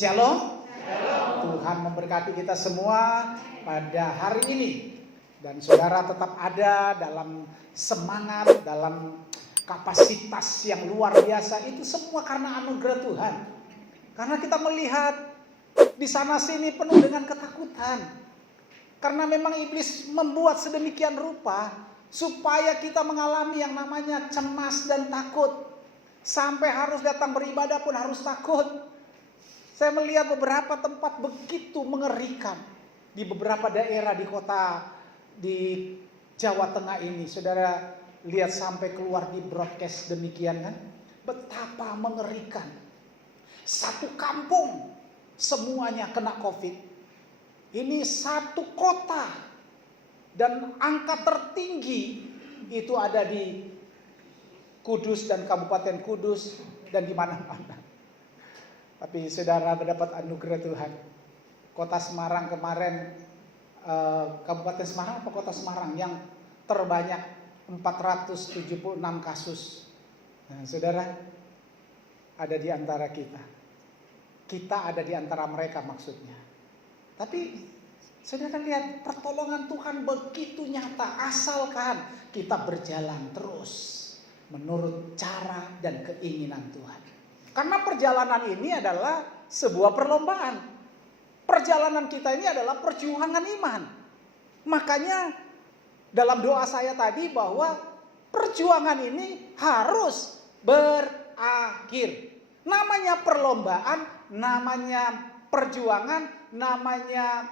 Shalom. Tuhan memberkati kita semua pada hari ini. Dan saudara tetap ada dalam semangat, dalam kapasitas yang luar biasa. Itu semua karena anugerah Tuhan. Karena kita melihat di sana sini penuh dengan ketakutan. Karena memang iblis membuat sedemikian rupa supaya kita mengalami yang namanya cemas dan takut. Sampai harus datang beribadah pun harus takut. Saya melihat beberapa tempat begitu mengerikan. Di beberapa daerah di kota di Jawa Tengah ini. Saudara lihat sampai keluar di broadcast demikian kan. Betapa mengerikan. Satu kampung semuanya kena COVID. Ini satu kota. Dan angka tertinggi itu ada di Kudus dan Kabupaten Kudus dan di mana-mana. Tapi saudara mendapat anugerah Tuhan. Kota Semarang kemarin, Kabupaten Semarang apa Kota Semarang yang terbanyak 476 kasus. Nah, saudara ada di antara kita. Kita ada di antara mereka maksudnya. Tapi saudara lihat pertolongan Tuhan begitu nyata asalkan kita berjalan terus menurut cara dan keinginan Tuhan. Karena perjalanan ini adalah sebuah perlombaan. Perjalanan kita ini adalah perjuangan iman. Makanya dalam doa saya tadi bahwa perjuangan ini harus berakhir. Namanya perlombaan, namanya perjuangan, namanya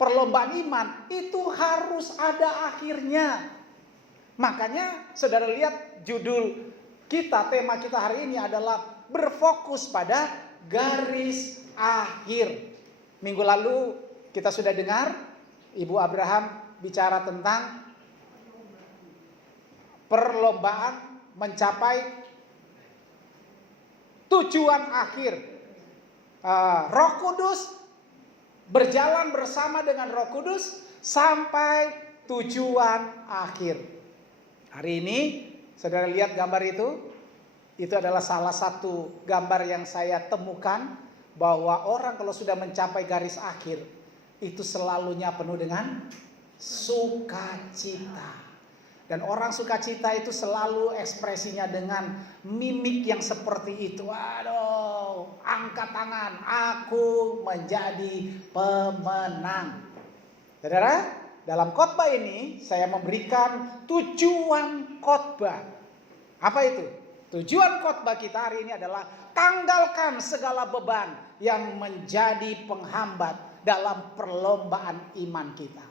perlombaan iman. Itu harus ada akhirnya. Makanya saudara lihat judul kita, tema kita hari ini adalah berfokus pada garis akhir. Minggu lalu kita sudah dengar Ibu Abraham bicara tentang perlombaan mencapai tujuan akhir. Roh Kudus berjalan bersama dengan Roh Kudus sampai tujuan akhir. Hari ini saudara lihat gambar itu adalah salah satu gambar yang saya temukan bahwa orang kalau sudah mencapai garis akhir itu selalunya penuh dengan sukacita. Dan orang sukacita itu selalu ekspresinya dengan mimik yang seperti itu. Aduh, angkat tangan, aku menjadi pemenang. Saudara, dalam khotbah ini saya memberikan tujuan khotbah. Apa itu? Tujuan khotbah kita hari ini adalah tanggalkan segala beban yang menjadi penghambat dalam perlombaan iman kita.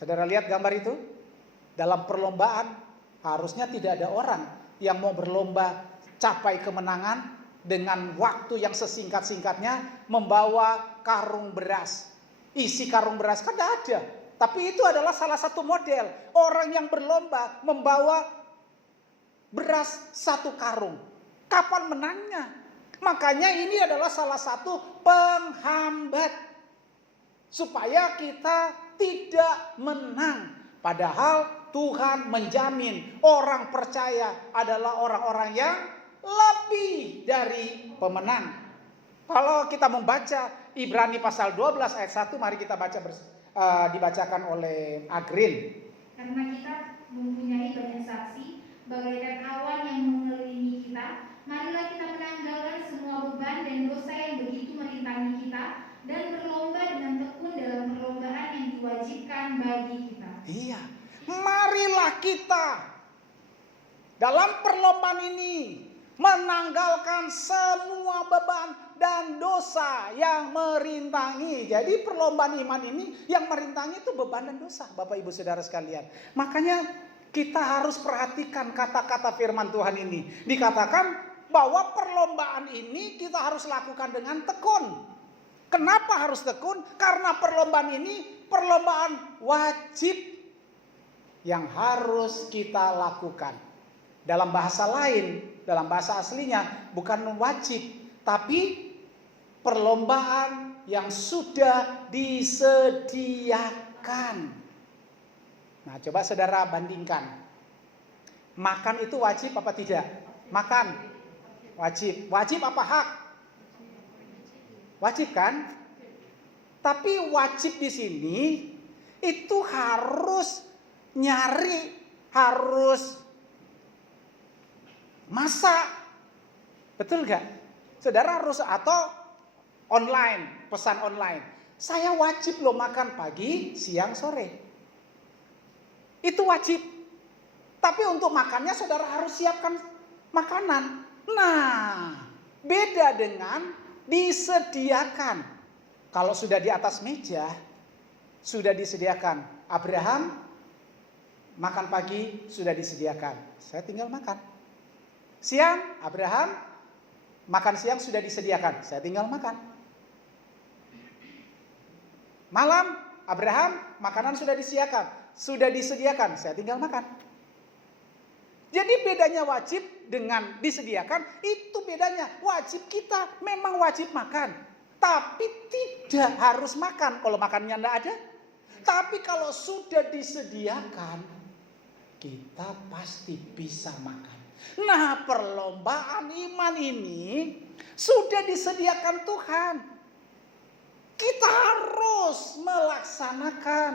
Saudara lihat gambar itu? Dalam perlombaan harusnya tidak ada orang yang mau berlomba capai kemenangan dengan waktu yang sesingkat-singkatnya membawa karung beras. Isi karung beras kan tidak ada. Tapi itu adalah salah satu model orang yang berlomba membawa beras satu karung. Kapan menangnya? Makanya ini adalah salah satu penghambat supaya kita tidak menang. Padahal Tuhan menjamin orang percaya adalah orang-orang yang lebih dari pemenang. Kalau kita membaca Ibrani pasal 12 ayat 1, mari kita baca dibacakan oleh Agrin. Karena kita mempunyai banyak saksi, bagaikan awan yang mengelilingi kita, marilah kita menanggalkan semua beban dan dosa yang begitu merintangi kita, dan berlomba dengan tekun dalam perlombaan yang diwajibkan bagi kita. Iya, marilah kita dalam perlombaan ini menanggalkan semua beban dan dosa yang merintangi. Jadi perlombaan iman ini yang merintangi itu beban dan dosa, Bapak Ibu Saudara sekalian. Makanya kita harus perhatikan kata-kata firman Tuhan ini. Dikatakan bahwa perlombaan ini kita harus lakukan dengan tekun. Kenapa harus tekun? Karena perlombaan ini perlombaan wajib yang harus kita lakukan. Dalam bahasa lain, dalam bahasa aslinya bukan wajib, tapi perlombaan yang sudah disediakan. Nah, coba saudara bandingkan. Makan itu wajib apa tidak? Makan. Wajib. Wajib apa hak? Wajib kan? Tapi wajib di sini itu harus nyari, harus masak. Betul gak? Saudara harus, atau online, pesan online. Saya wajib loh makan pagi, siang, sore. Itu wajib. Tapi untuk makannya saudara harus siapkan makanan. Nah, beda dengan disediakan. Kalau sudah di atas meja, sudah disediakan. Abraham makan pagi sudah disediakan. Saya tinggal makan. Siang, Abraham makan siang sudah disediakan. Saya tinggal makan. Malam, Abraham makanan sudah disediakan. Sudah disediakan, saya tinggal makan. Jadi bedanya wajib dengan disediakan, itu bedanya. Wajib kita memang wajib makan. Tapi tidak harus makan kalau makannya tidak ada. Tapi kalau sudah disediakan, kita pasti bisa makan. Nah, perlombaan iman ini sudah disediakan Tuhan. Kita harus melaksanakan.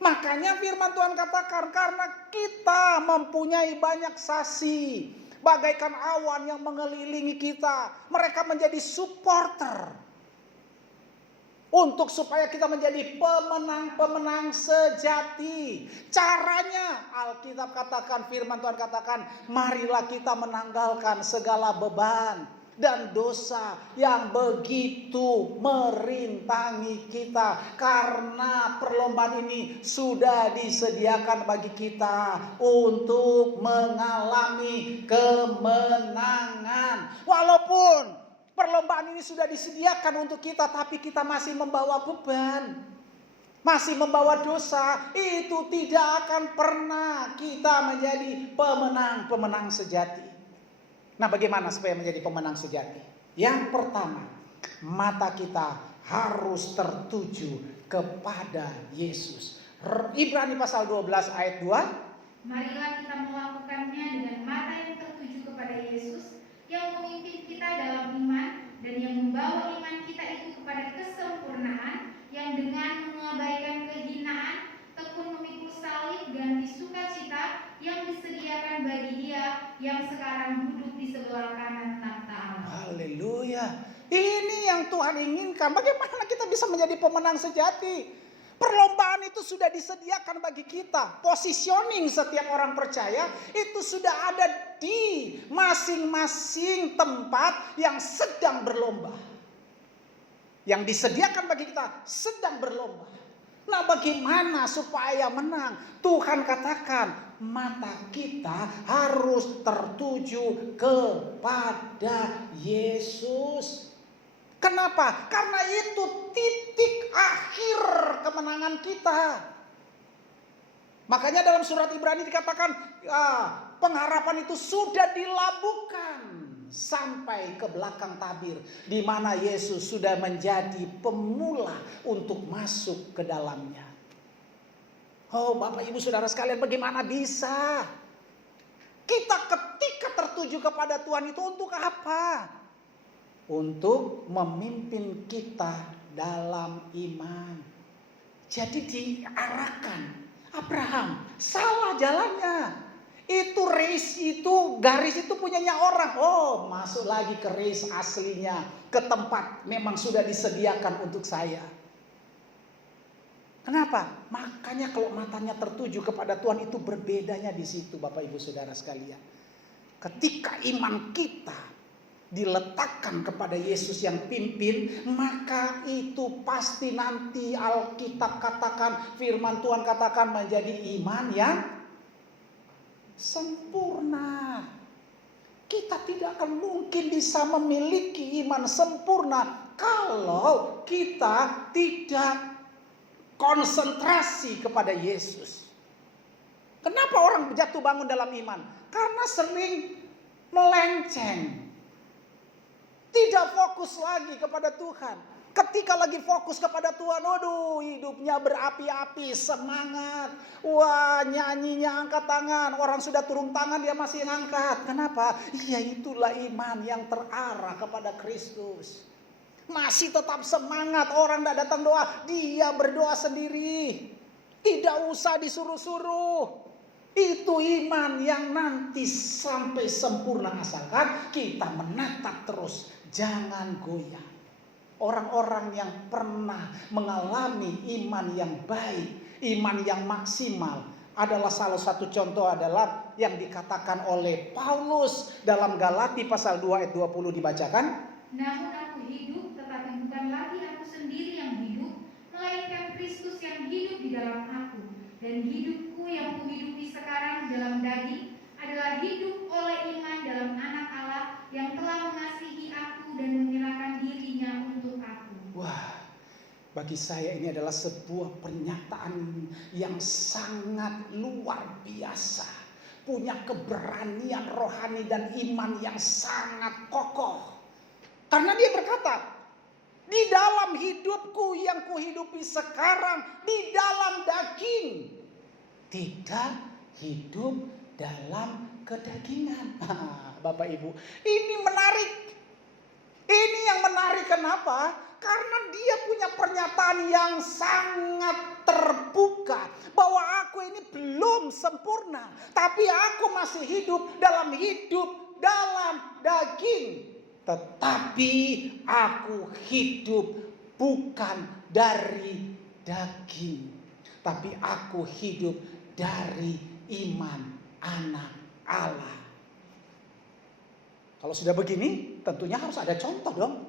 Makanya firman Tuhan katakan, karena kita mempunyai banyak saksi, bagaikan awan yang mengelilingi kita, mereka menjadi supporter untuk supaya kita menjadi pemenang-pemenang sejati. Caranya Alkitab katakan, firman Tuhan katakan, marilah kita menanggalkan segala beban dan dosa yang begitu merintangi kita, karena perlombaan ini sudah disediakan bagi kita untuk mengalami kemenangan. Walaupun perlombaan ini sudah disediakan untuk kita, tapi kita masih membawa beban, masih membawa dosa, itu tidak akan pernah kita menjadi pemenang-pemenang sejati. Nah, bagaimana supaya menjadi pemenang sejati? Yang pertama, mata kita harus tertuju kepada Yesus. Ibrani pasal 12 ayat 2. Marilah kita melakukannya dengan mata yang tertuju kepada Yesus, yang memimpin kita dalam iman dan yang membawa iman kita itu kepada kesempurnaan, yang dengan mengabaikan kehinaan tekun memikul salib dan sukacita yang disediakan bagi Dia yang sekarang duduk di sebelah kanan takhta Allah. Haleluya. Ini yang Tuhan inginkan. Bagaimana kita bisa menjadi pemenang sejati? Perlombaan itu sudah disediakan bagi kita. Positioning setiap orang percaya itu sudah ada di masing-masing tempat yang sedang berlomba. Yang disediakan bagi kita sedang berlomba. Nah, bagaimana supaya menang? Tuhan katakan, mata kita harus tertuju kepada Yesus. Kenapa? Karena itu titik akhir kemenangan kita. Makanya dalam surat Ibrani dikatakan, pengharapan itu sudah dilabuhkan sampai ke belakang tabir, di mana Yesus sudah menjadi pemula untuk masuk ke dalamnya. Oh, Bapak Ibu Saudara sekalian, bagaimana bisa kita ketika tertuju kepada Tuhan itu untuk apa? Untuk memimpin kita dalam iman. Jadi diarahkan. Abraham salah jalannya. Itu race itu, garis itu punyanya orang. Oh, masuk lagi ke race aslinya, ke tempat memang sudah disediakan untuk saya. Kenapa? Makanya kalau matanya tertuju kepada Tuhan itu berbedanya di situ, Bapak Ibu Saudara sekalian. Ketika iman kita diletakkan kepada Yesus yang pimpin, maka itu pasti nanti Alkitab katakan, firman Tuhan katakan menjadi iman yang sempurna. Kita tidak akan mungkin bisa memiliki iman sempurna kalau kita tidak konsentrasi kepada Yesus. Kenapa orang jatuh bangun dalam iman? Karena sering melenceng, tidak fokus lagi kepada Tuhan. Ketika lagi fokus kepada Tuhan, waduh, hidupnya berapi-api, semangat. Wah, nyanyinya angkat tangan. Orang sudah turun tangan, dia masih ngangkat. Kenapa? Iya, itulah iman yang terarah kepada Kristus. Masih tetap semangat. Orang tidak datang doa, dia berdoa sendiri. Tidak usah disuruh-suruh. Itu iman yang nanti sampai sempurna, asalkan kita menatap terus, jangan goyah. Orang-orang yang pernah mengalami iman yang baik, iman yang maksimal, adalah salah satu contoh adalah yang dikatakan oleh Paulus dalam Galati pasal 2 ayat 20 dibacakan. Namun aku hidup, tetapi bukan lagi aku sendiri yang hidup, melainkan Kristus yang hidup di dalam aku. Dan hidupku yang kuhidupi sekarang dalam daging adalah hidup oleh iman dalam Anak Allah yang telah mengasihi aku dan menyerahkan dirinya untuk aku. Wah, bagi saya ini adalah sebuah pernyataan yang sangat luar biasa. Punya keberanian rohani dan iman yang sangat kokoh. Karena dia berkata, di dalam hidupku yang kuhidupi sekarang, di dalam daging, tidak hidup dalam kedagingan. Bapak Ibu, ini menarik. Ini yang menarik, kenapa? Karena dia punya pernyataan yang sangat terbuka bahwa aku ini belum sempurna, tapi aku masih hidup dalam daging. Tetapi aku hidup bukan dari daging, tapi aku hidup dari iman Anak Allah. Kalau sudah begini, tentunya harus ada contoh dong.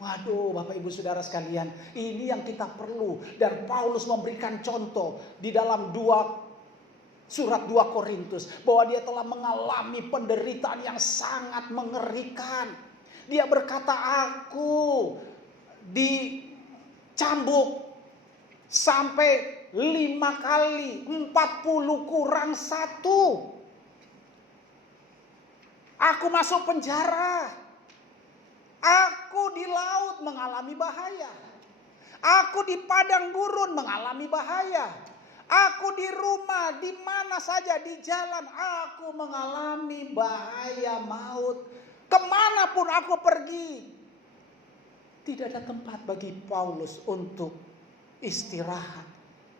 Waduh, Bapak Ibu Saudara sekalian, ini yang kita perlu. Dan Paulus memberikan contoh di dalam surat 2 Korintus, bahwa dia telah mengalami penderitaan yang sangat mengerikan. Dia berkata, aku dicambuk sampai 5 kali, 40 kurang 1. Aku masuk penjara. Aku di laut mengalami bahaya. Aku di padang gurun mengalami bahaya. Aku di rumah, di mana saja, di jalan, aku mengalami bahaya maut. Kemanapun aku pergi, tidak ada tempat bagi Paulus untuk istirahat.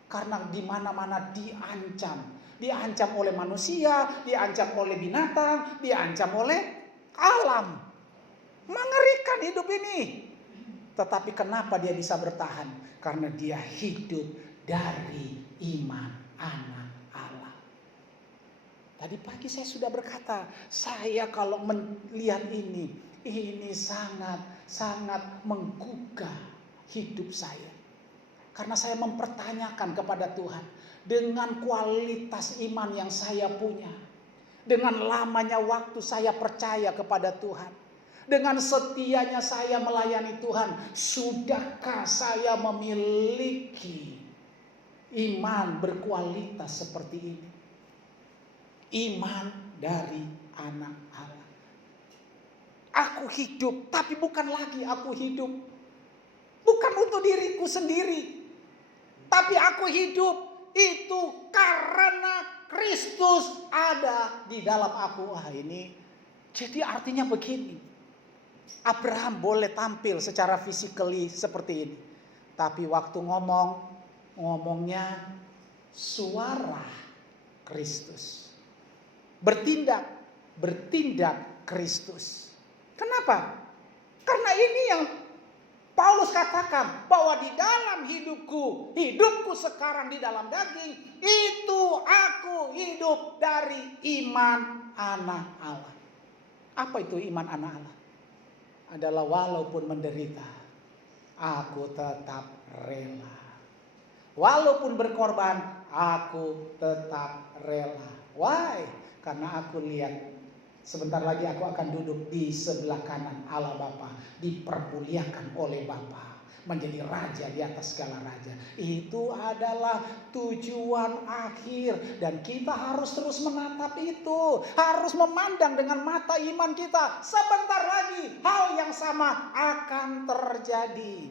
Karena di mana-mana diancam. Diancam oleh manusia, diancam oleh binatang, diancam oleh alam. Mengerikan hidup ini. Tetapi kenapa dia bisa bertahan? Karena dia hidup dari iman Anak Allah. Tadi pagi saya sudah berkata, saya kalau melihat ini sangat menggugah hidup saya. Karena saya mempertanyakan kepada Tuhan, dengan kualitas iman yang saya punya, dengan lamanya waktu saya percaya kepada Tuhan, dengan setianya saya melayani Tuhan, sudahkah saya memiliki iman berkualitas seperti ini? Iman dari Anak Allah. Aku hidup, tapi bukan lagi aku hidup. Bukan untuk diriku sendiri. Tapi aku hidup itu karena Kristus ada di dalam aku. Wah, ini jadi artinya begini. Abraham boleh tampil secara physically seperti ini. Tapi waktu ngomongnya suara Kristus. Bertindak Kristus. Kenapa? Karena ini yang Paulus katakan, bahwa di dalam hidupku sekarang di dalam daging, itu aku hidup dari iman Anak Allah. Apa itu iman Anak Allah? Adalah walaupun menderita, aku tetap rela. Walaupun berkorban, aku tetap rela. Why? Karena aku lihat sebentar lagi aku akan duduk di sebelah kanan Allah Bapa, dipermuliakan oleh Bapa. menjadi raja di atas segala raja. Itu adalah tujuan akhir dan kita harus terus menatap itu. Harus memandang dengan mata iman kita. Sebentar lagi hal yang sama akan terjadi.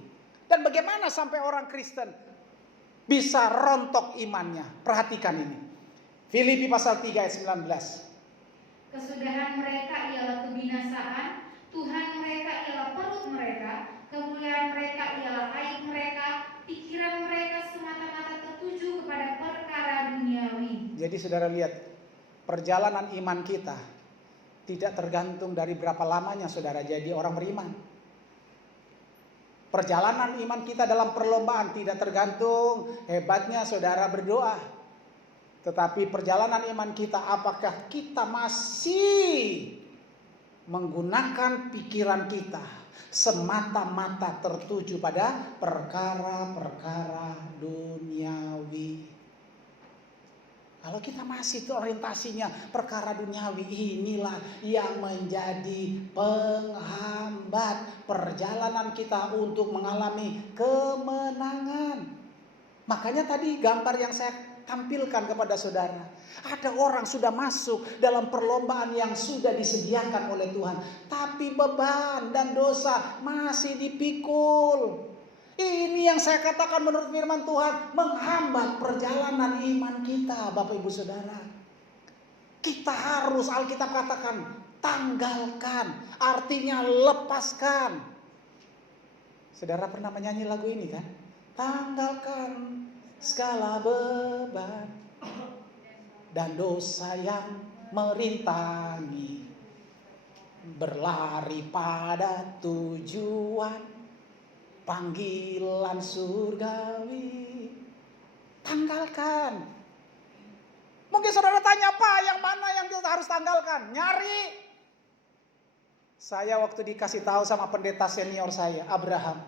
Dan bagaimana sampai orang Kristen bisa rontok imannya? Perhatikan ini. Filipi pasal 3 ayat 19. Kesudahan mereka ialah kebinasaan, Tuhan mereka ialah perut mereka, kemuliaan mereka ialah aib mereka, pikiran mereka semata-mata tertuju kepada perkara duniawi. Jadi saudara lihat, perjalanan iman kita tidak tergantung dari berapa lamanya saudara jadi orang beriman. Perjalanan iman kita dalam perlombaan tidak tergantung hebatnya saudara berdoa. Tetapi perjalanan iman kita, apakah kita masih menggunakan pikiran kita semata-mata tertuju pada perkara-perkara duniawi. Kalau kita masih orientasinya perkara duniawi, inilah yang menjadi penghambat perjalanan kita untuk mengalami kemenangan. Makanya tadi gambar yang saya tampilkan kepada saudara. Ada orang sudah masuk dalam perlombaan yang sudah disediakan oleh Tuhan. Tapi beban dan dosa masih dipikul. Ini yang saya katakan menurut firman Tuhan menghambat perjalanan iman kita, Bapak Ibu Saudara. Kita harus, Alkitab katakan, tanggalkan, artinya lepaskan. Saudara pernah menyanyi lagu ini kan? Tanggalkan segala beban dan dosa yang merintangi, berlari pada tujuan panggilan surgawi. Tanggalkan. Mungkin saudara tanya, apa yang mana yang kita harus tanggalkan? Nyari. Saya waktu dikasih tahu sama pendeta senior saya, Abraham,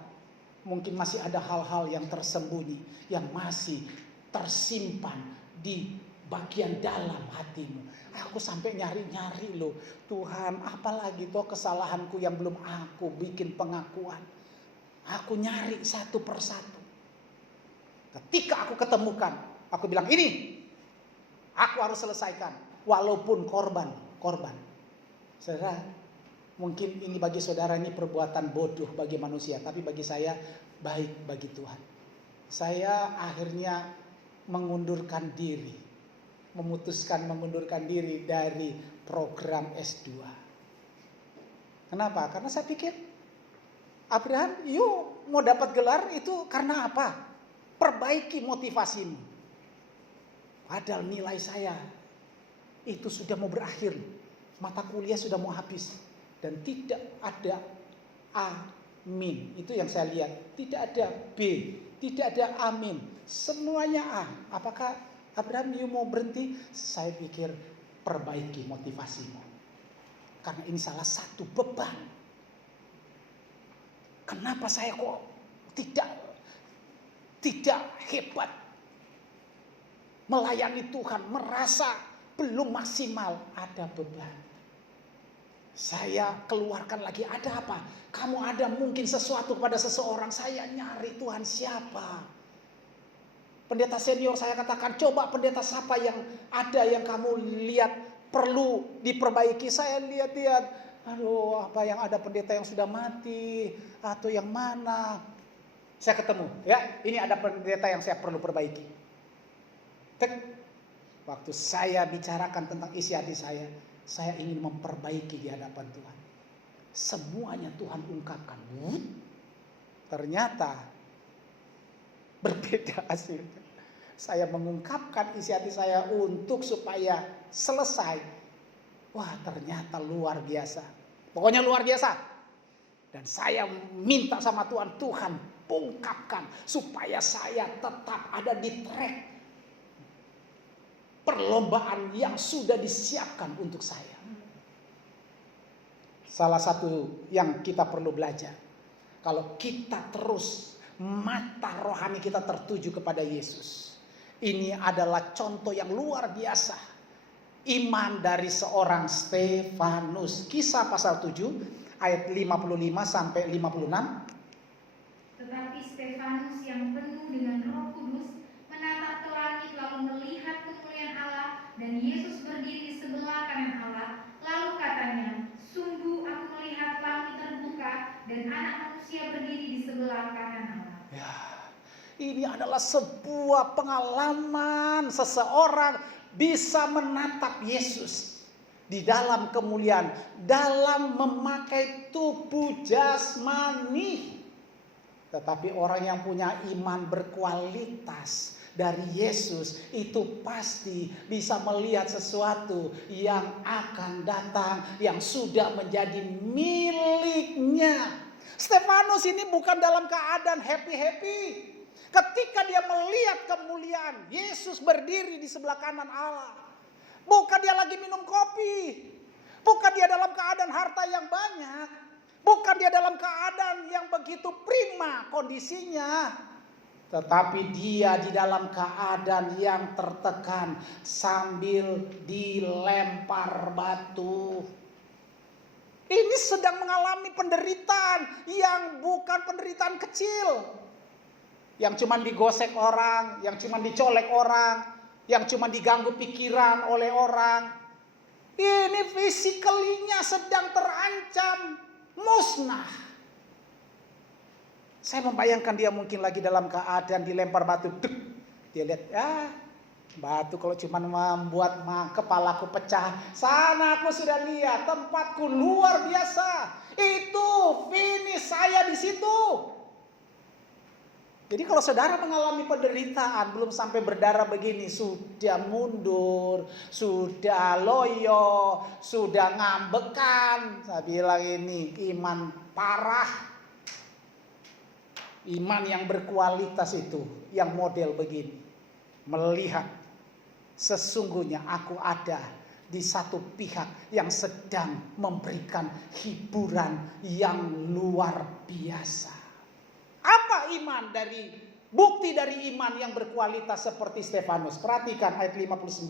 mungkin masih ada hal-hal yang tersembunyi, yang masih tersimpan di bagian dalam hatimu. Aku sampai nyari-nyari loh, Tuhan, apalagi toh kesalahanku yang belum aku bikin pengakuan. Aku nyari satu persatu. Ketika aku ketemukan, aku bilang, ini aku harus selesaikan, walaupun korban. Saudara, mungkin ini bagi saudara ini perbuatan bodoh bagi manusia, tapi bagi saya baik bagi Tuhan. Saya akhirnya memutuskan mengundurkan diri dari program S2. Kenapa? Karena saya pikir, Abraham, yuk mau dapat gelar itu karena apa? Perbaiki motivasimu. Padahal nilai saya itu sudah mau berakhir, mata kuliah sudah mau habis. Dan tidak ada amin. Itu yang saya lihat. Tidak ada B. Tidak ada amin. Semuanya A. Apakah Abraham, you mau berhenti? Saya pikir perbaiki motivasimu. Karena ini salah satu beban. Kenapa saya kok tidak hebat melayani Tuhan, merasa belum maksimal, ada beban. Saya keluarkan lagi, ada apa? Kamu ada mungkin sesuatu pada seseorang, saya nyari Tuhan siapa? Pendeta senior saya katakan, coba pendeta siapa yang ada yang kamu lihat perlu diperbaiki. Saya lihat-lihat, aduh apa yang ada pendeta yang sudah mati atau yang mana? Saya ketemu, ya ini ada pendeta yang saya perlu perbaiki. Waktu saya bicarakan tentang isi hati saya ingin memperbaiki di hadapan Tuhan. Semuanya Tuhan ungkapkan. Ternyata berbeda hasilnya. Saya mengungkapkan isi hati saya untuk supaya selesai. Wah, ternyata luar biasa. Pokoknya luar biasa. Dan saya minta sama Tuhan, Tuhan ungkapkan supaya saya tetap ada di track perlombaan yang sudah disiapkan untuk saya. Salah satu yang kita perlu belajar, kalau kita terus mata rohani kita tertuju kepada Yesus, ini adalah contoh yang luar biasa iman dari seorang Stefanus. Kisah pasal 7 ayat 55 sampai 56. Tetapi Stefanus yang penuh dengan Roh Kudus menatap ke langit lalu melihat kemuliaan Allah dan Yesus berdiri di sebelah kanan Allah. Lalu katanya, sungguh aku melihat langit terbuka dan Anak Manusia berdiri di sebelah kanan Allah. Ya, ini adalah sebuah pengalaman seseorang bisa menatap Yesus di dalam kemuliaan, dalam memakai tubuh jasmani. Tetapi orang yang punya iman berkualitas dari Yesus itu pasti bisa melihat sesuatu yang akan datang, yang sudah menjadi miliknya. Stefanus ini bukan dalam keadaan happy-happy. Ketika dia melihat kemuliaan, Yesus berdiri di sebelah kanan Allah. Bukan dia lagi minum kopi. Bukan dia dalam keadaan harta yang banyak. Bukan dia dalam keadaan yang begitu prima kondisinya. Tetapi dia di dalam keadaan yang tertekan sambil dilempar batu. Ini sedang mengalami penderitaan yang bukan penderitaan kecil. Yang cuma digosek orang, yang cuma dicolek orang, yang cuma diganggu pikiran oleh orang. Ini fisikalinya sedang terancam musnah. Saya membayangkan dia mungkin lagi dalam keadaan dilempar batu. Duk. Dia lihat, batu kalau cuma membuat kepalaku pecah. Sana aku sudah lihat, tempatku luar biasa. Itu finish saya di situ. Jadi kalau saudara mengalami penderitaan, belum sampai berdarah begini, sudah mundur, sudah loyo, sudah ngambekan. Saya bilang ini iman parah. Iman yang berkualitas itu, yang model begini. Melihat sesungguhnya aku ada di satu pihak yang sedang memberikan hiburan yang luar biasa. Apa iman dari bukti dari iman yang berkualitas seperti Stefanus? Perhatikan ayat 59.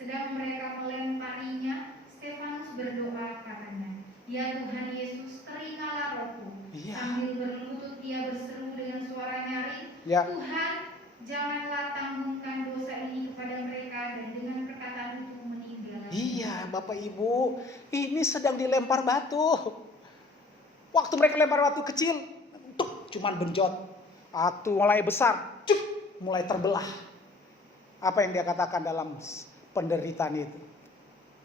Sedang mereka melemparinya, Stefanus berdoa katanya, ya Tuhan Yesus, terimalah rohku. Sambil berlutut dia berseru dengan suara nyaring, Tuhan, janganlah tanggungkan dosa ini kepada mereka, dan dengan perkataan itu meninggal. Iya, Bapak Ibu, ini sedang dilempar batu. Waktu mereka lempar batu kecil, cuman benjot. Atau mulai besar, mulai terbelah. Apa yang dia katakan dalam penderitaan itu?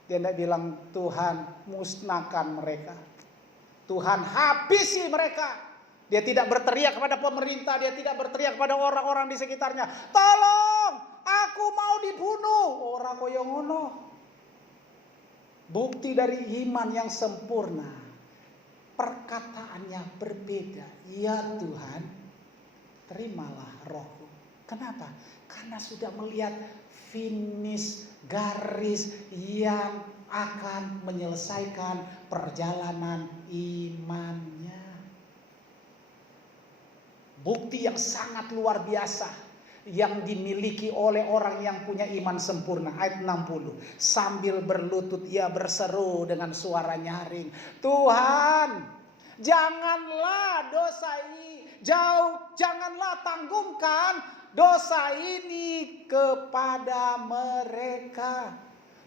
Dia tidak bilang, Tuhan musnahkan mereka. Tuhan habisi mereka. Dia tidak berteriak kepada pemerintah. Dia tidak berteriak kepada orang-orang di sekitarnya. Tolong, aku mau dibunuh. Orang koyo ngono. Bukti dari iman yang sempurna. Perkataannya berbeda. Ya Tuhan, terimalah rohku. Kenapa? Karena sudah melihat finish garis yang akan menyelesaikan perjalanan imannya. Bukti yang sangat luar biasa yang dimiliki oleh orang yang punya iman sempurna. Ayat 60. Sambil berlutut ia berseru dengan suara nyaring, Tuhan, janganlah janganlah tanggungkan dosa ini kepada mereka.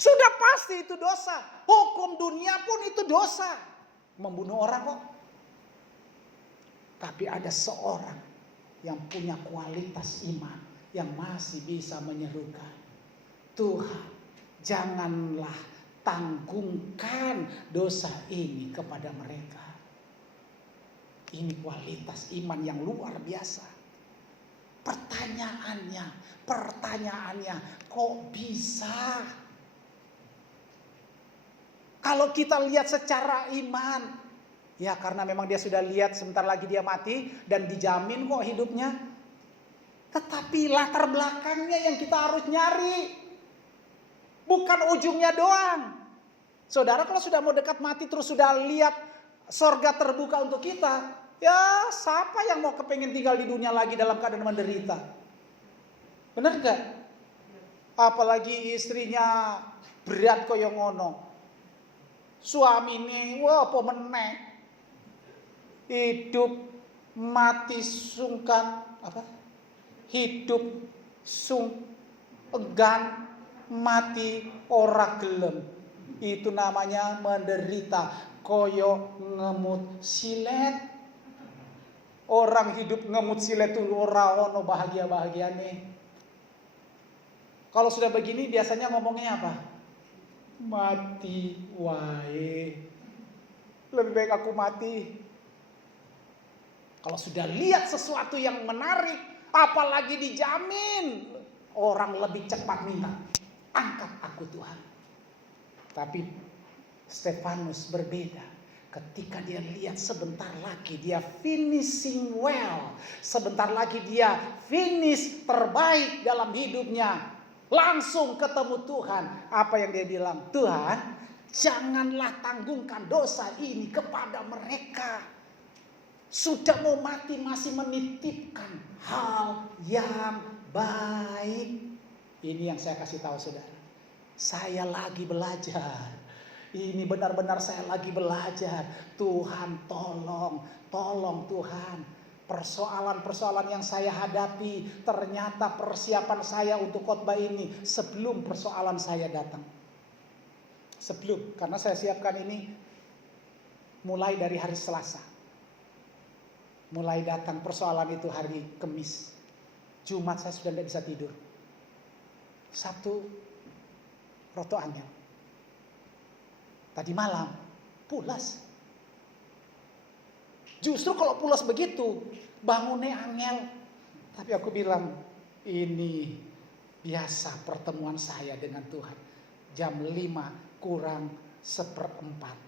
Sudah pasti itu dosa. Hukum dunia pun itu dosa. Membunuh orang kok. Tapi ada seorang yang punya kualitas iman yang masih bisa menyerukan, Tuhan, janganlah tanggungkan dosa ini kepada mereka. Ini kualitas iman yang luar biasa. Pertanyaannya, kok bisa? Kalau kita lihat secara iman, ya karena memang dia sudah lihat sebentar lagi dia mati dan dijamin kok hidupnya. Tetapi latar belakangnya yang kita harus nyari. Bukan ujungnya doang. Saudara kalau sudah mau dekat mati terus sudah lihat sorga terbuka untuk kita. Ya siapa yang mau kepengen tinggal di dunia lagi dalam keadaan menderita? Benar gak? Apalagi istrinya berat koyo ngono. Suami ini wah apa meneh. Hidup mati sungkan hidup enggan, mati ora gelem. Itu namanya menderita koyo ngemut silet. Orang hidup ngemut silet itu ora ono bahagia-bahagiane. Kalau sudah begini biasanya ngomongnya apa? Mati wae. Lebih baik aku mati. Kalau sudah lihat sesuatu yang menarik, apalagi dijamin, orang lebih cepat minta, angkat aku Tuhan. Tapi Stefanus berbeda. Ketika dia lihat sebentar lagi dia finishing well, sebentar lagi dia finish terbaik dalam hidupnya, langsung ketemu Tuhan. Apa yang dia bilang? Tuhan, janganlah tanggungkan dosa ini kepada mereka. Sudah mau mati masih menitipkan hal yang baik. Ini yang saya kasih tahu saudara. Saya lagi belajar. Ini benar-benar saya lagi belajar. Tuhan tolong Tuhan. Persoalan-persoalan yang saya hadapi, ternyata persiapan saya untuk khotbah ini sebelum persoalan saya datang. Sebelum, karena saya siapkan ini mulai dari hari Selasa. Mulai datang persoalan itu hari Kamis. Jumat saya sudah tidak bisa tidur. Sabtu roto angel. Tadi malam pulas. Justru kalau pulas begitu bangunnya angel. Tapi aku bilang ini biasa pertemuan saya dengan Tuhan. Jam 5 kurang seperempat.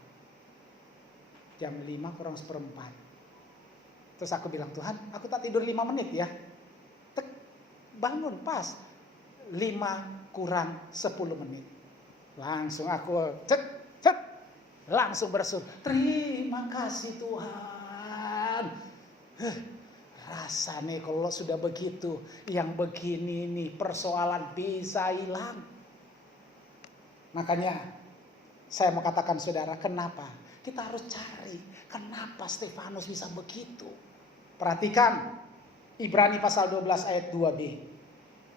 Jam 5 kurang seperempat. Terus aku bilang, Tuhan aku tak tidur 5 menit ya. Bangun pas 5 kurang 10 menit. Langsung aku langsung bersyukur. Terima kasih Tuhan. Rasanya kalau sudah begitu, yang begini nih persoalan bisa hilang. Makanya saya mau katakan saudara, kenapa? Kita harus cari kenapa Stefanus bisa begitu. Perhatikan Ibrani pasal 12 ayat 2b.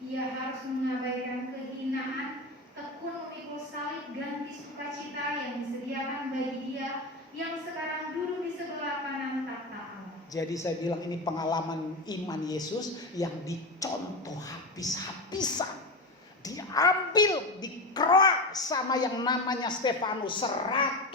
Ia harus mengabaikan kehinaan, tekun memikul salib, ganti sukacita yang disediakan bagi dia yang sekarang duduk di sebelah kanan takhta Allah. Jadi saya bilang ini pengalaman iman Yesus yang dicontoh habis-habisan. Diambil, dikeroak sama yang namanya Stefanus 100%.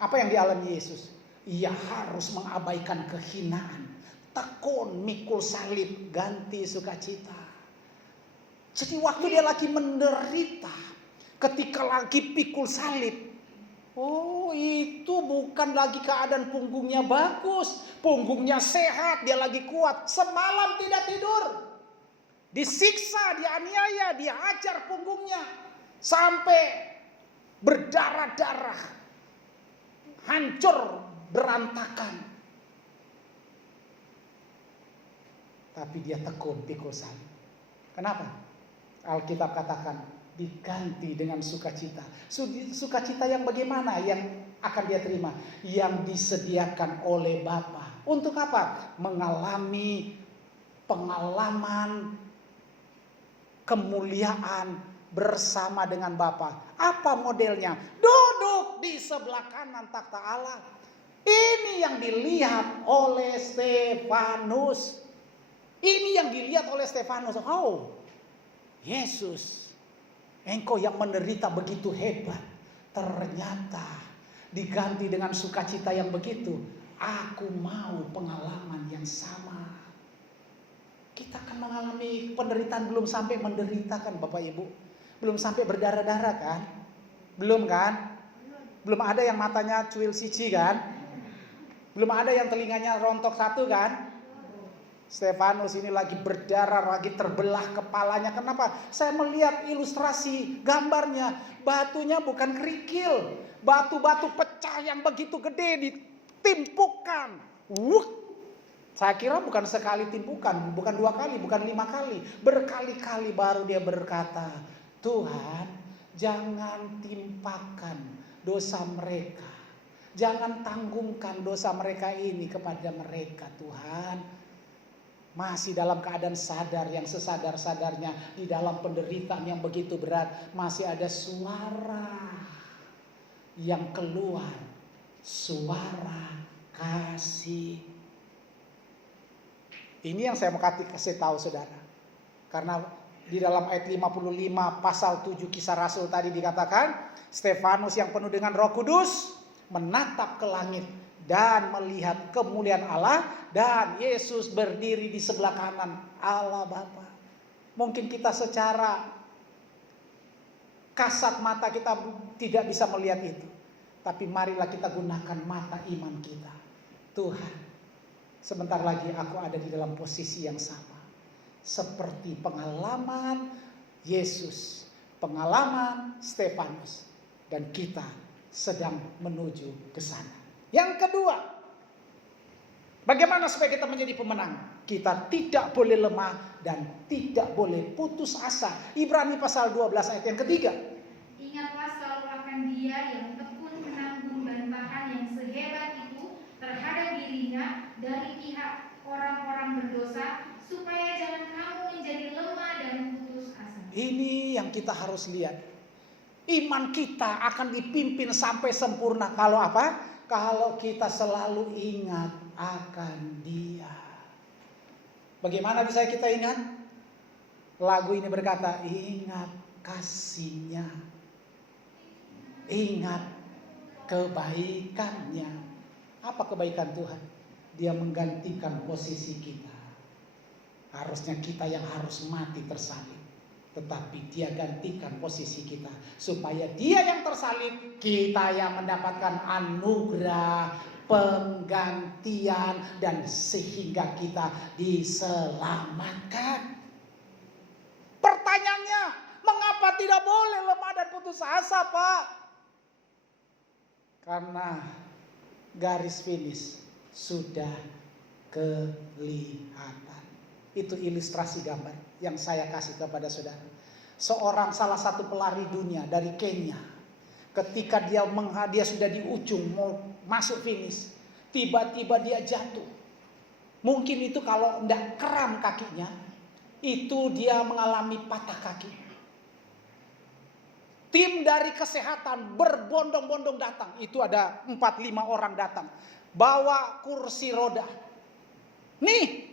Apa yang dialami Yesus? Ia harus mengabaikan kehinaan, tekun mikul salib, ganti sukacita. Jadi waktu dia lagi menderita, ketika lagi pikul salib, oh itu bukan lagi keadaan punggungnya bagus, punggungnya sehat, dia lagi kuat. Semalam tidak tidur, disiksa, dianiaya, dihajar punggungnya sampai berdarah-darah, hancur, berantakan. Tapi dia tekun pikul salib. Kenapa? Alkitab katakan diganti dengan sukacita. Sukacita yang bagaimana yang akan dia terima? Yang disediakan oleh Bapa. Untuk apa? Mengalami pengalaman kemuliaan bersama dengan Bapa. Apa modelnya? Duduk di sebelah kanan takhta Allah. Ini yang dilihat oleh Stefanus. Ini yang dilihat oleh Stefanus. Oh, Yesus, engkau yang menderita begitu hebat, ternyata diganti dengan sukacita yang begitu. Aku mau pengalaman yang sama. Kita akan mengalami penderitaan, belum sampai menderita kan Bapak Ibu? Belum sampai berdarah-darah kan? Belum kan? Belum ada yang matanya cuil siji kan? Belum ada yang telinganya rontok satu kan? Stefanus ini lagi berdarah, lagi terbelah kepalanya. Kenapa? Saya melihat ilustrasi gambarnya. Batunya bukan kerikil, batu-batu pecah yang begitu gede ditimpukan. Saya kira bukan sekali timpukan, bukan 2 kali, bukan 5 kali, berkali-kali baru dia berkata, Tuhan jangan timpakan dosa mereka. Jangan tanggungkan dosa mereka ini kepada mereka, Tuhan. Masih dalam keadaan sadar yang sesadar-sadarnya, di dalam penderitaan yang begitu berat, masih ada suara yang keluar, suara kasih. Ini yang saya mau kasih tahu saudara. Karena di dalam ayat 55 pasal 7 Kisah Rasul tadi dikatakan, Stefanus yang penuh dengan Roh Kudus menatap ke langit dan melihat kemuliaan Allah, dan Yesus berdiri di sebelah kanan Allah Bapa. Mungkin kita secara kasat mata kita tidak bisa melihat itu, tapi marilah kita gunakan mata iman kita. Tuhan, sebentar lagi aku ada di dalam posisi yang sama seperti pengalaman Yesus, pengalaman Stefanus, dan kita sedang menuju ke sana. Yang kedua, bagaimana supaya kita menjadi pemenang? Kita tidak boleh lemah dan tidak boleh putus asa. Ibrani pasal 12 ayat yang ketiga. Ingatlah selalu akan Dia yang tekun menanggung bantahan yang sehebat itu terhadap dirinya dari pihak orang-orang berdosa, supaya jangan kamu menjadi lemah dan putus asa. Ini yang kita harus lihat. Iman kita akan dipimpin sampai sempurna kalau apa? Kalau kita selalu ingat akan Dia. Bagaimana bisa kita ingat? Lagu ini berkata, ingat kasih-Nya, ingat kebaikan-Nya. Apa kebaikan Tuhan? Dia menggantikan posisi kita. Harusnya kita yang harus mati tersalib, tetapi Dia gantikan posisi kita, supaya Dia yang tersalib, kita yang mendapatkan anugerah penggantian, dan sehingga kita diselamatkan. Pertanyaannya, mengapa tidak boleh lemah dan putus asa, Pak? Karena garis finish sudah kelihatan. Itu ilustrasi gambar yang saya kasih kepada saudara. Salah satu pelari dunia dari Kenya, ketika dia sudah di ujung mau masuk finish, tiba-tiba dia jatuh. Mungkin itu kalau tidak kram kakinya, itu dia mengalami patah kaki. Tim dari kesehatan berbondong-bondong datang. Itu ada 4-5 orang datang, bawa kursi roda. Nih,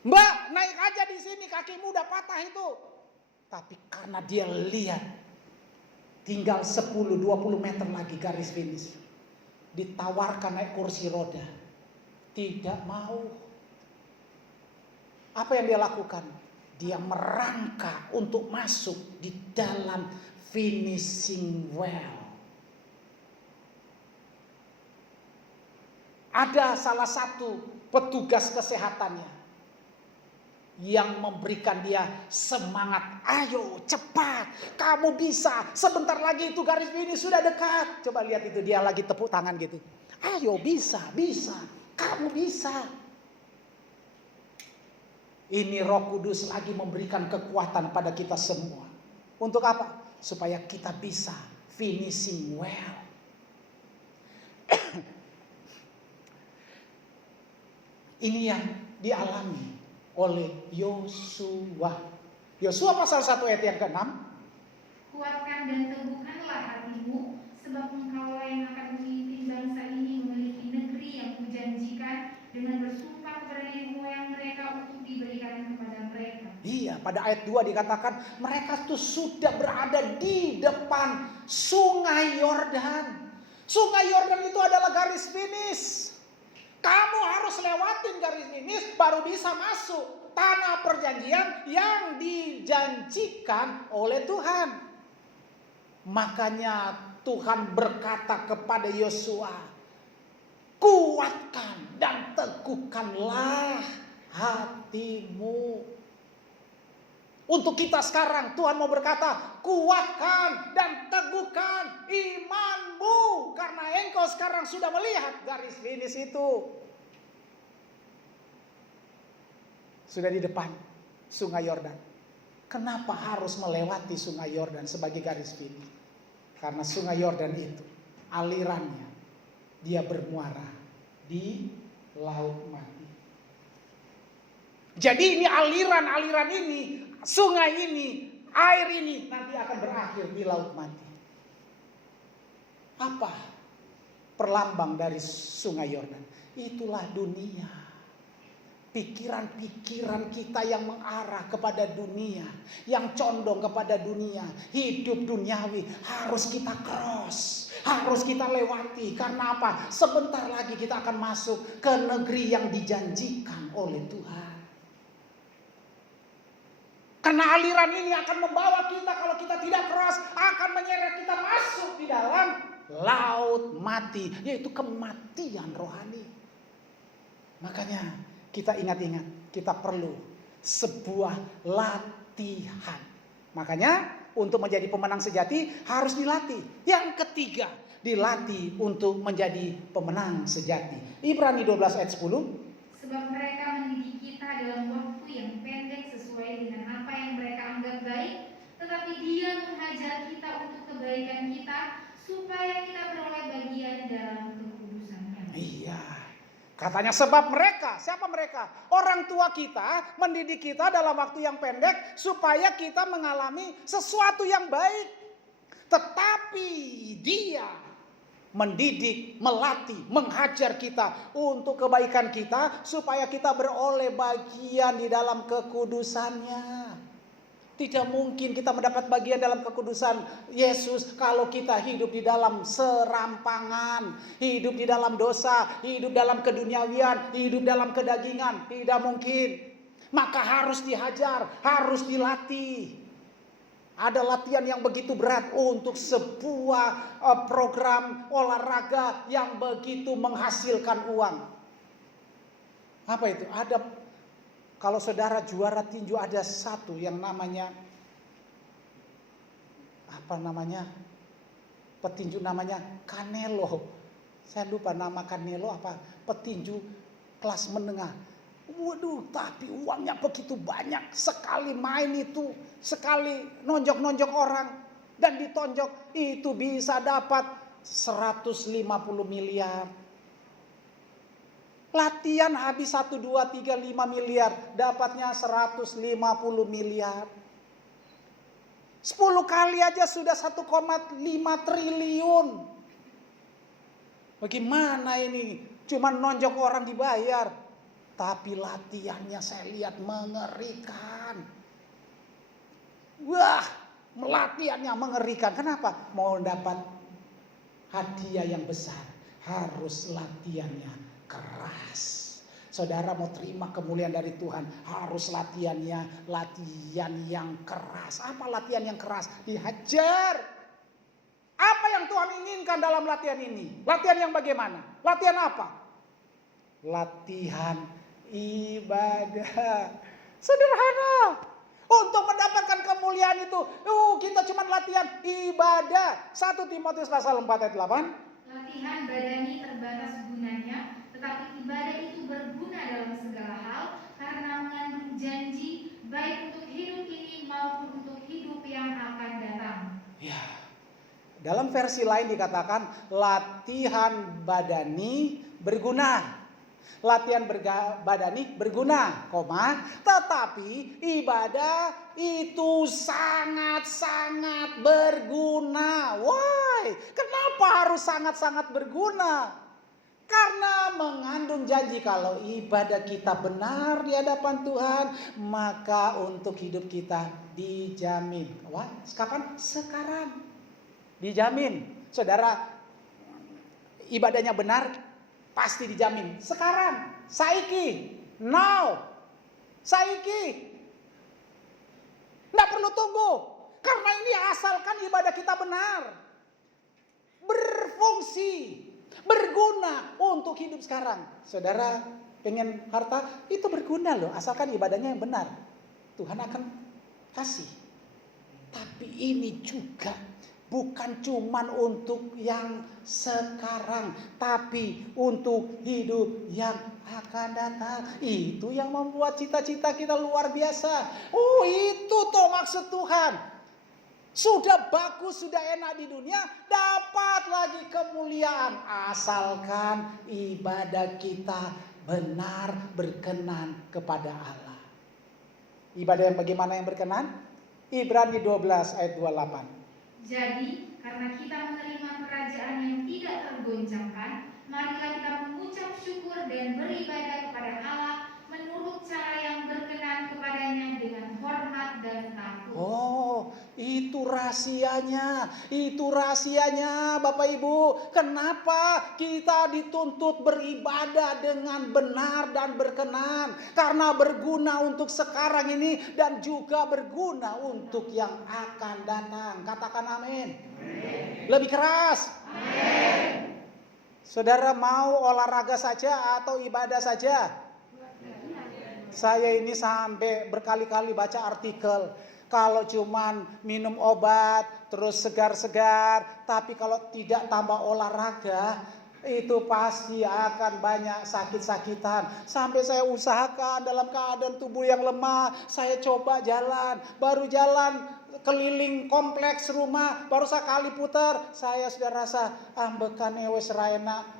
Mbak, naik aja di sini, kakimu udah patah itu. Tapi karena dia lihat tinggal 10-20 meter lagi garis finish, ditawarkan naik kursi roda, tidak mau. Apa yang dia lakukan? Dia merangkak untuk masuk di dalam finishing well. Ada salah satu petugas kesehatannya yang memberikan dia semangat. Ayo cepat, kamu bisa, sebentar lagi itu garis finish sudah dekat. Coba lihat itu, dia lagi tepuk tangan gitu. Ayo bisa, kamu bisa. Ini Roh Kudus lagi memberikan kekuatan pada kita semua. Untuk apa? Supaya kita bisa finishing well. Ini yang dialami oleh Yosua. Yosua pasal 1 ayat yang ke-6. Kuatkan dan teguhkanlah hatimu, sebab engkaulah yang akan memimpin bangsa ini memiliki negeri yang kujanjikan, dengan bersumpah kepada nenek moyang mereka untuk diberikan kepada mereka. Iya, pada ayat 2 dikatakan mereka tuh sudah berada di depan Sungai Yordan. Sungai Yordan itu adalah garis finish. Kamu harus lewatin garis finish baru bisa masuk tanah perjanjian yang dijanjikan oleh Tuhan. Makanya Tuhan berkata kepada Yosua, kuatkan dan teguhkanlah hatimu. Untuk kita sekarang Tuhan mau berkata, kuatkan dan teguhkan imanmu, karena engkau sekarang sudah melihat garis finish itu. Sudah di depan Sungai Yordan. Kenapa harus melewati Sungai Yordan sebagai garis finish? Karena Sungai Yordan itu alirannya dia bermuara di laut mati. Jadi ini aliran ini, sungai ini, air ini nanti akan berakhir di laut mati. Apa perlambang dari sungai Yordan? Itulah dunia. Pikiran-pikiran kita yang mengarah kepada dunia, yang condong kepada dunia, hidup duniawi harus kita cross, harus kita lewati. Karena apa? Sebentar lagi kita akan masuk ke negeri yang dijanjikan oleh Tuhan. Karena aliran ini akan membawa kita, kalau kita tidak cross, akan menyeret kita masuk di dalam laut mati, yaitu kematian rohani. Makanya kita ingat-ingat, kita perlu sebuah latihan. Makanya untuk menjadi pemenang sejati harus dilatih. Yang ketiga, dilatih untuk menjadi pemenang sejati. Ibrani 12 ayat 10. Sebab mereka mendidik kita dalam waktu yang pendek sesuai dengan apa yang mereka anggap baik, tetapi Dia menghajar kita untuk kebaikan kita, supaya kita beroleh bagian dalam kekudusan-Nya. Iya. Katanya sebab mereka, siapa mereka? Orang tua kita mendidik kita dalam waktu yang pendek supaya kita mengalami sesuatu yang baik. Tetapi Dia mendidik, melatih, menghajar kita untuk kebaikan kita supaya kita beroleh bagian di dalam kekudusannya. Tidak mungkin kita mendapat bagian dalam kekudusan Yesus kalau kita hidup di dalam serampangan, hidup di dalam dosa, hidup dalam keduniawian, hidup dalam kedagingan. Tidak mungkin. Maka harus dihajar, harus dilatih. Ada latihan yang begitu berat untuk sebuah program olahraga yang begitu menghasilkan uang. Apa itu? Kalau saudara juara tinju ada satu yang namanya petinju namanya Canelo. Saya lupa nama Canelo apa, petinju kelas menengah. Waduh, tapi uangnya begitu banyak. Sekali main itu, sekali nonjok-nonjok orang dan ditonjok itu bisa dapat 150 miliar. Latihan habis 1, 2, 3, 5 miliar. Dapatnya 150 miliar. 10 kali aja sudah 1,5 triliun. Bagaimana ini? Cuma nonjok orang dibayar. Tapi latihannya saya lihat mengerikan. Wah, latihannya mengerikan. Kenapa? Mau dapat hadiah yang besar, harus latihannya keras. Saudara mau terima kemuliaan dari Tuhan, harus latihan yang keras. Apa latihan yang keras? Dihajar. Apa yang Tuhan inginkan dalam latihan ini? Latihan yang bagaimana? Latihan apa? Latihan ibadah. Sederhana. Untuk mendapatkan kemuliaan itu, kita cuma latihan ibadah. 1 Timotius pasal 4 ayat 8. Latihan badani terbatas gunanya, tetapi ibadah itu berguna dalam segala hal karena mengandung janji baik untuk hidup ini maupun untuk hidup yang akan datang. Ya. Dalam versi lain dikatakan latihan badani berguna. Latihan badani berguna, tetapi ibadah itu sangat-sangat berguna. Why? Kenapa harus sangat-sangat berguna? Karena mengandung janji kalau ibadah kita benar di hadapan Tuhan, maka untuk hidup kita dijamin. Wah, kapan? Sekarang. Dijamin. Saudara, ibadahnya benar, pasti dijamin. Sekarang, saiki, now, saiki. Nggak perlu tunggu. Karena ini asalkan ibadah kita benar. Berfungsi. Berguna untuk hidup sekarang. Saudara pengen harta, itu berguna loh. Asalkan ibadahnya yang benar. Tuhan akan kasih. Tapi ini juga bukan cuman untuk yang sekarang, tapi untuk hidup yang akan datang. Itu yang membuat cita-cita kita luar biasa. Itu toh maksud Tuhan. Sudah bagus, sudah enak di dunia, dapat lagi kemuliaan. Asalkan ibadah kita benar berkenan kepada Allah. Ibadah yang bagaimana yang berkenan? Ibrani 12 ayat 28. Jadi, karena kita menerima kerajaan yang tidak tergoncangkan, marilah kita mengucap syukur dan beribadah kepada Allah menurut cara yang berkenan kepadanya dengan hormat dan takut. Oh, itu rahasianya. Itu rahasianya, Bapak Ibu. Kenapa kita dituntut beribadah dengan benar dan berkenan? Karena berguna untuk sekarang ini dan juga berguna untuk yang akan datang. Katakan amin. Lebih keras. Amin. Saudara mau olahraga saja atau ibadah saja? Saya ini sampai berkali-kali baca artikel. Kalau cuman minum obat terus segar-segar, tapi kalau tidak tambah olahraga, itu pasti akan banyak sakit-sakitan. Sampai saya usahakan dalam keadaan tubuh yang lemah, saya coba jalan. Baru jalan keliling kompleks rumah, baru sekali putar, saya sudah rasa ambekan wis ra enak.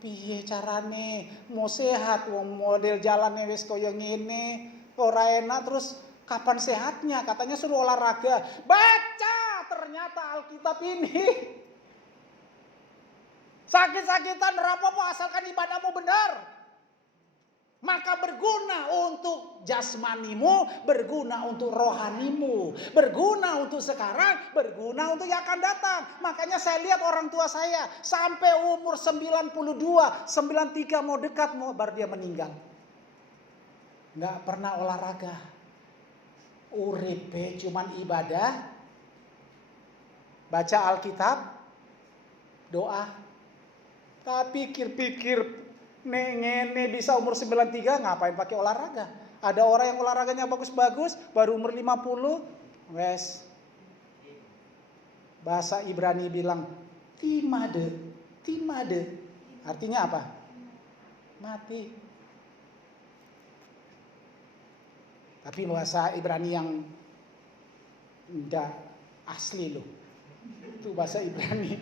Piye carane mau sehat wong model jalannya wis koyo ngene, ora enak, terus kapan sehatnya? Katanya suruh olahraga. Baca ternyata Alkitab ini. Sakit-sakitan rapopo asalkan ibadahmu benar. Maka berguna untuk jasmanimu, berguna untuk rohanimu, berguna untuk sekarang, berguna untuk yang akan datang. Makanya saya lihat orang tua saya sampai umur 92, 93 mau dekat mau baru dia meninggal. Nggak pernah olahraga. Uripe cuman ibadah, baca Alkitab, doa. Tapi pikir-pikir ngene bisa umur 93 ngapain pakai olahraga? Ada orang yang olahraganya bagus-bagus baru umur 50 wes. Bahasa Ibrani bilang timade. Timade artinya apa? Mati. Tapi bahasa Ibrani yang enggak asli loh. Itu bahasa Ibrani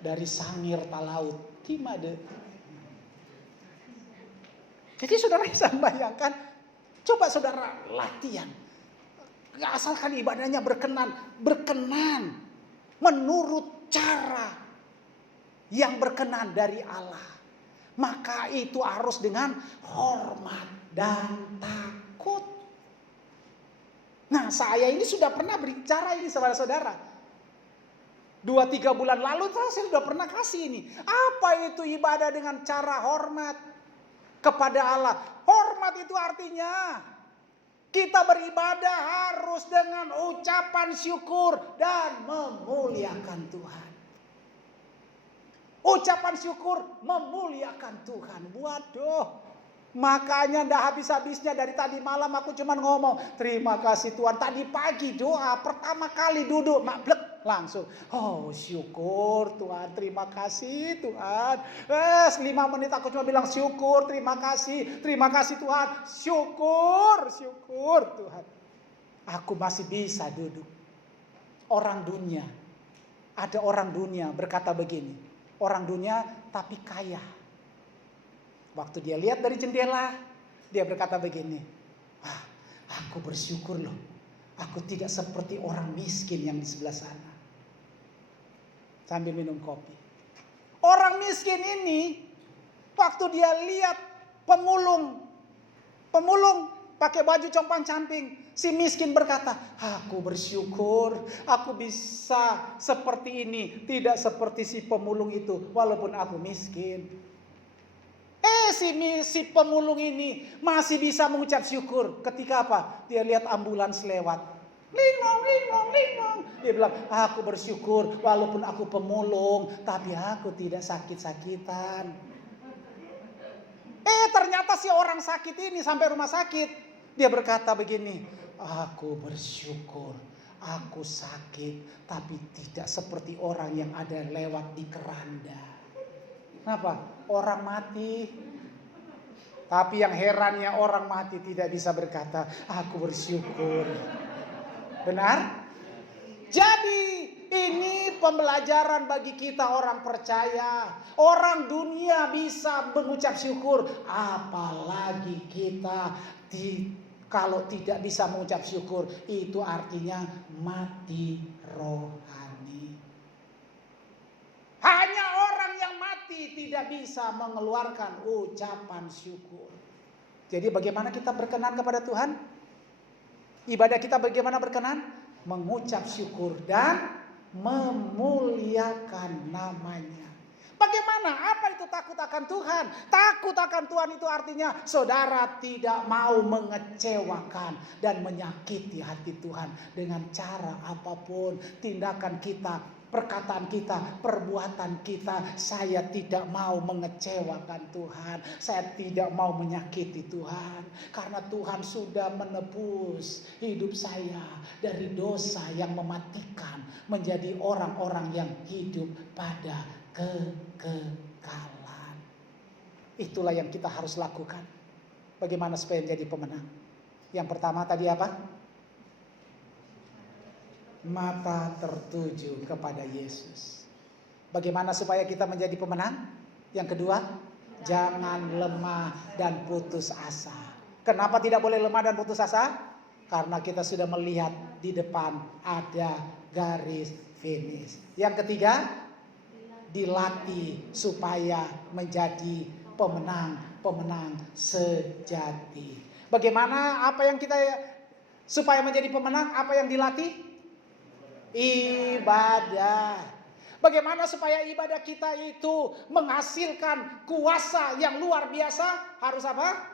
dari Sangir Talaut. Timade. Jadi saudara bisa bayangkan, coba saudara latihan. Asalkan ibadahnya berkenan menurut cara yang berkenan dari Allah. Maka itu harus dengan hormat dan takut. Nah, saya ini sudah pernah berbicara ini saudara-saudara. 2-3 bulan lalu saya sudah pernah kasih ini. Apa itu ibadah dengan cara hormat kepada Allah? Hormat itu artinya kita beribadah harus dengan ucapan syukur dan memuliakan Tuhan. Ucapan syukur memuliakan Tuhan. Waduh. Makanya ndak habis-habisnya dari tadi malam aku cuma ngomong terima kasih Tuhan. Tadi pagi doa pertama kali duduk mablek langsung. Oh syukur Tuhan, terima kasih Tuhan. 5 menit aku cuma bilang syukur, terima kasih Tuhan. Syukur Tuhan. Aku masih bisa duduk. Orang dunia, ada orang dunia berkata begini. Orang dunia tapi kaya. Waktu dia lihat dari jendela, dia berkata begini, aku bersyukur loh, aku tidak seperti orang miskin yang di sebelah sana. Sambil minum kopi. Orang miskin ini, waktu dia lihat pemulung pakai baju compang-camping, si miskin berkata, aku bersyukur, aku bisa seperti ini, tidak seperti si pemulung itu, walaupun aku miskin. Si pemulung ini masih bisa mengucap syukur ketika apa? Dia lihat ambulans lewat. Lingong. Dia bilang, aku bersyukur walaupun aku pemulung, tapi aku tidak sakit-sakitan. Ternyata si orang sakit ini sampai rumah sakit. Dia berkata begini, aku bersyukur, aku sakit, tapi tidak seperti orang yang ada lewat di keranda. Kenapa? Orang mati. Tapi yang herannya orang mati tidak bisa berkata, aku bersyukur. Benar? Jadi ini pembelajaran bagi kita orang percaya. Orang dunia bisa mengucap syukur, apalagi kita kalau tidak bisa mengucap syukur, itu artinya mati rohani. Hanya orang yang mati tidak bisa mengeluarkan ucapan syukur. Jadi bagaimana kita berkenan kepada Tuhan? Ibadah kita bagaimana berkenan? Mengucap syukur dan memuliakan namanya. Bagaimana? Apa itu takut akan Tuhan? Takut akan Tuhan itu artinya saudara tidak mau mengecewakan dan menyakiti hati Tuhan dengan cara apapun. Tindakan kita, perkataan kita, perbuatan kita. Saya tidak mau mengecewakan Tuhan. Saya tidak mau menyakiti Tuhan. Karena Tuhan sudah menebus hidup saya dari dosa yang mematikan menjadi orang-orang yang hidup pada kekekalan. Itulah yang kita harus lakukan. Bagaimana supaya menjadi pemenang? Yang pertama tadi apa? Mata tertuju kepada Yesus. Bagaimana supaya kita menjadi pemenang? Yang kedua, jangan lemah dan putus asa. Kenapa tidak boleh lemah dan putus asa? Karena kita sudah melihat di depan ada garis finish. Yang ketiga, dilatih supaya menjadi pemenang sejati. Bagaimana apa yang kita supaya menjadi pemenang? Apa yang dilatih? Ibadah. Bagaimana supaya ibadah kita itu menghasilkan kuasa yang luar biasa? Harus apa?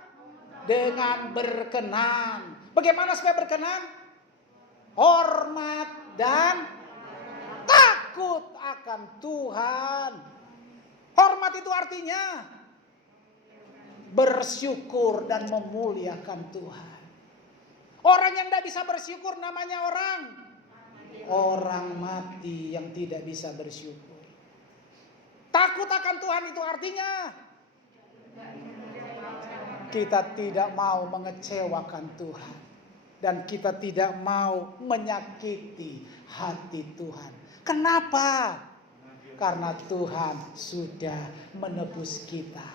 Dengan berkenan. Bagaimana supaya berkenan? Hormat dan takut akan Tuhan. Hormat itu artinya bersyukur dan memuliakan Tuhan. Orang yang tidak bisa bersyukur namanya orang mati yang tidak bisa bersyukur. Takut akan Tuhan itu artinya kita tidak mau mengecewakan Tuhan. Dan kita tidak mau menyakiti hati Tuhan. Kenapa? Karena Tuhan sudah menebus kita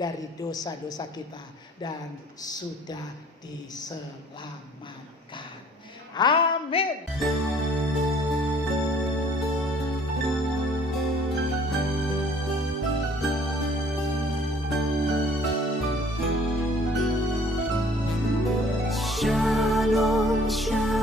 dari dosa-dosa kita dan sudah diselamatkan. Amin. Shalom, shalom.